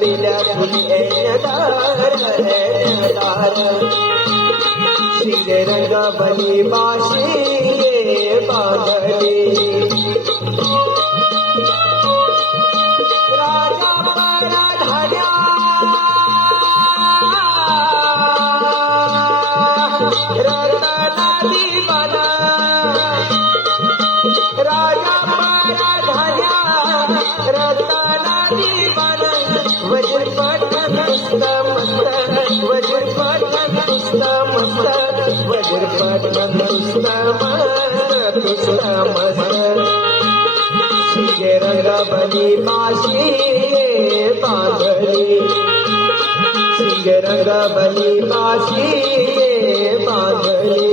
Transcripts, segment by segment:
ಬಿಲ ಪುಲಿ ಎಣ್ಣದಾರ ಶ್ರೀರಂಗ ಬಲಿ ಭಾಷೆಯೇ ಬಾಗಲಿ राजा राधा रतन रंग बनी मासी पागली सिंह रंग बनी मासी पागली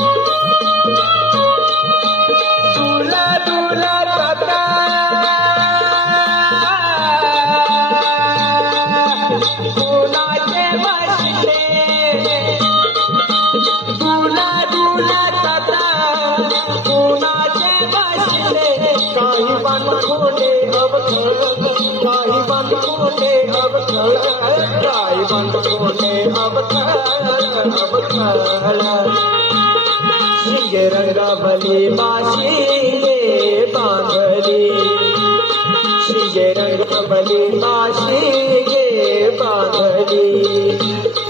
रंगावली बाशी बांगली श्री रंगावली बाशी बांगली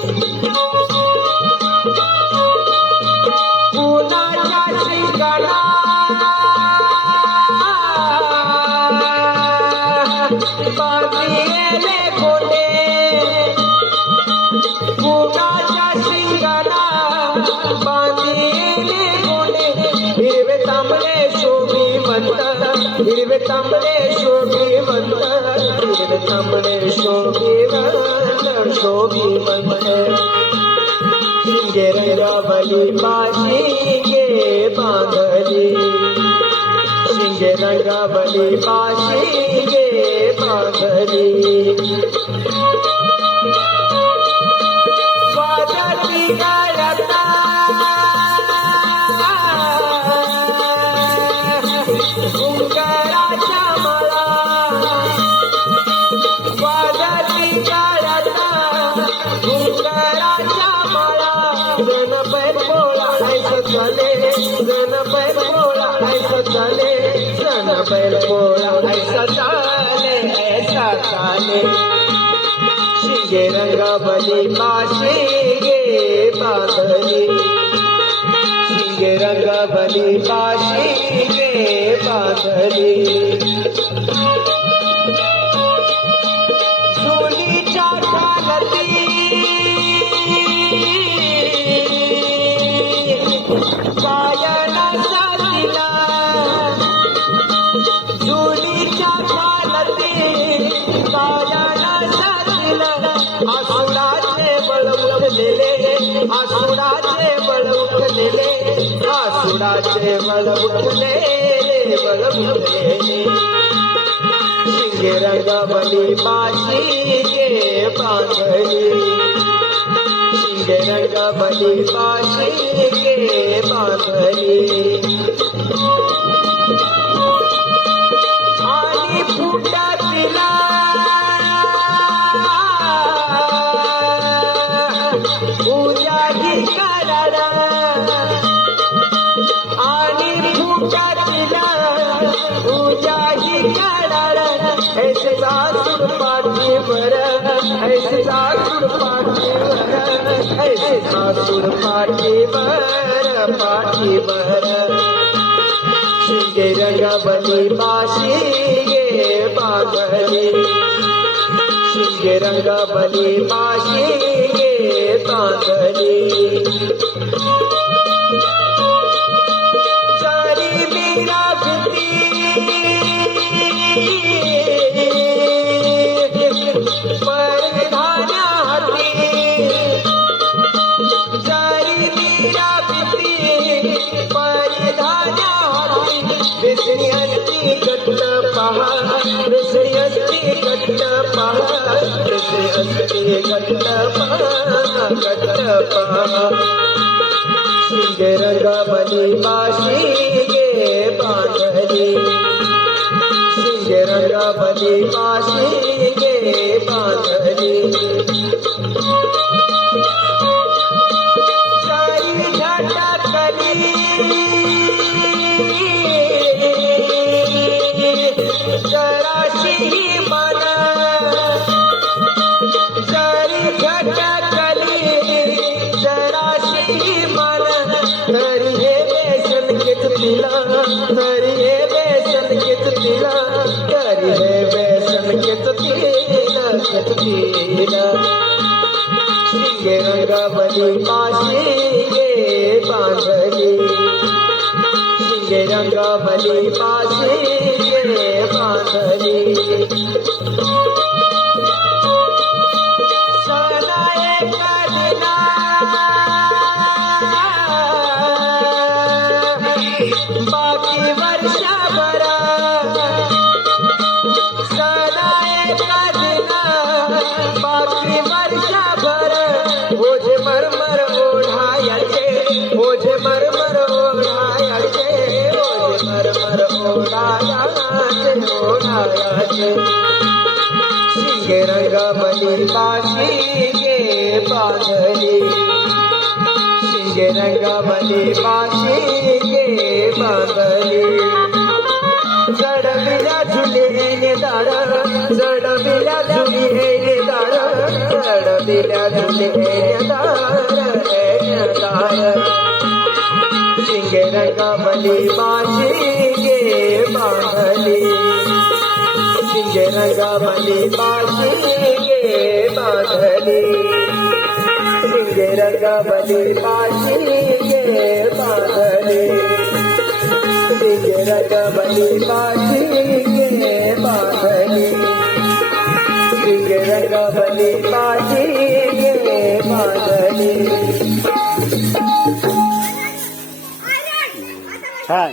पाशी गे बांधली. शिंगे रंगावली पाशी गे बांधली. गण बैल पोळा ऐसा चाले गण बैल पोळा ऐसा चाले ऐसा चाले. शिंगे रंगावली पाशिंगे पागली शिंगे रंगावली पाशिंगे पागली ಬಲಬುಡಲೆ ಬಲಬುಡಲೆ ಬಲಬುಡಲೆ ಸಿಂಗರಂಗ ಬಲಿ ಬಾಸಿಗೆ ಬಾಗಲಿ ಸಿಂಗರಂಗ ಬಲಿ ಬಾಸಿಗೆ ಬಾಗಲಿ ऐसे दासुर पाठी वर, ऐसे दासुर पाठी वर, ऐसे दासुर पाठी वर पाठी वर। सिंगे रंगबली बासी ये बागली सिंगे रंगबली बासी ये बागली శ్రీవంతే కట్టపా కట్టపా సింగరంగమణి మాసిగే బాధరి సింగరంగమణి మాసిగే బాధరి रंगावली पाशी गे बांधली। शिंगे रंगावली पाशी गे बांधली। रंगामली पाशी गे बांधली शिंगे रंगामली पाशी गे बांधली जडविल्या झुलेने दाड जडविल्या झुलेने दाड जडविल्या झुलेने दाड दाड शिंगे रंगामली पाशी गे बांधली शिंगे रंगामली पाशी गे बांधली. शिंगे रंगामली पाशी गे बांधली. शिंगे रंगामली पाशी गे बांधली. शिंगे रंगामली पाशी बांधली.